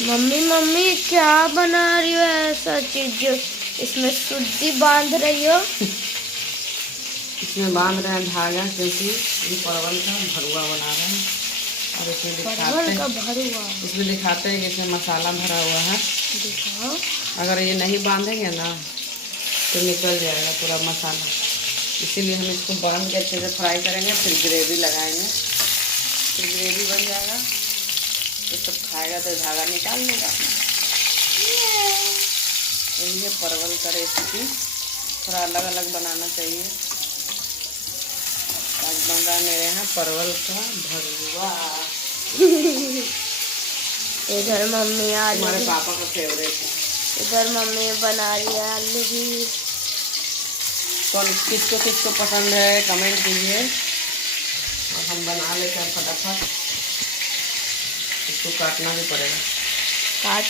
Mummy mummy क्या बना रही हो ऐसा चीज जो इसमें सूजी बांध रही हो? इसमें बांध रहे हैं धागा, क्योंकि ये परवल का भरुआ बना रहे हैं। और इसमें परवल का भरुआ, इसमें दिखाते हैं कि इसमें मसाला भरा हुआ है। दिखाओ। अगर ये नहीं बांधेंगे ना तो निकल जाएगा पूरा मसाला, इसीलिए हम इसको बांध के अच्छे से फ्राई करेंगे, फिर ग्रेवी लगाएंगे, फिर ग्रेवी बन जाएगा तो सब खाएगा तो धागा निकाल लेगा। तो ये परवल का रेसिपी थोड़ा अलग अलग बनाना चाहिए। आज बन रहा है मेरे यहाँ परवल का भरुआ। इधर मम्मी आलू, हमारे पापा का फेवरेट है। इधर मम्मी बना रही है आलू भी। कौन किसको किसको पसंद है कमेंट कीजिए, और हम बना लेते हैं फटाफट। इसको काटना भी पड़ेगा। काट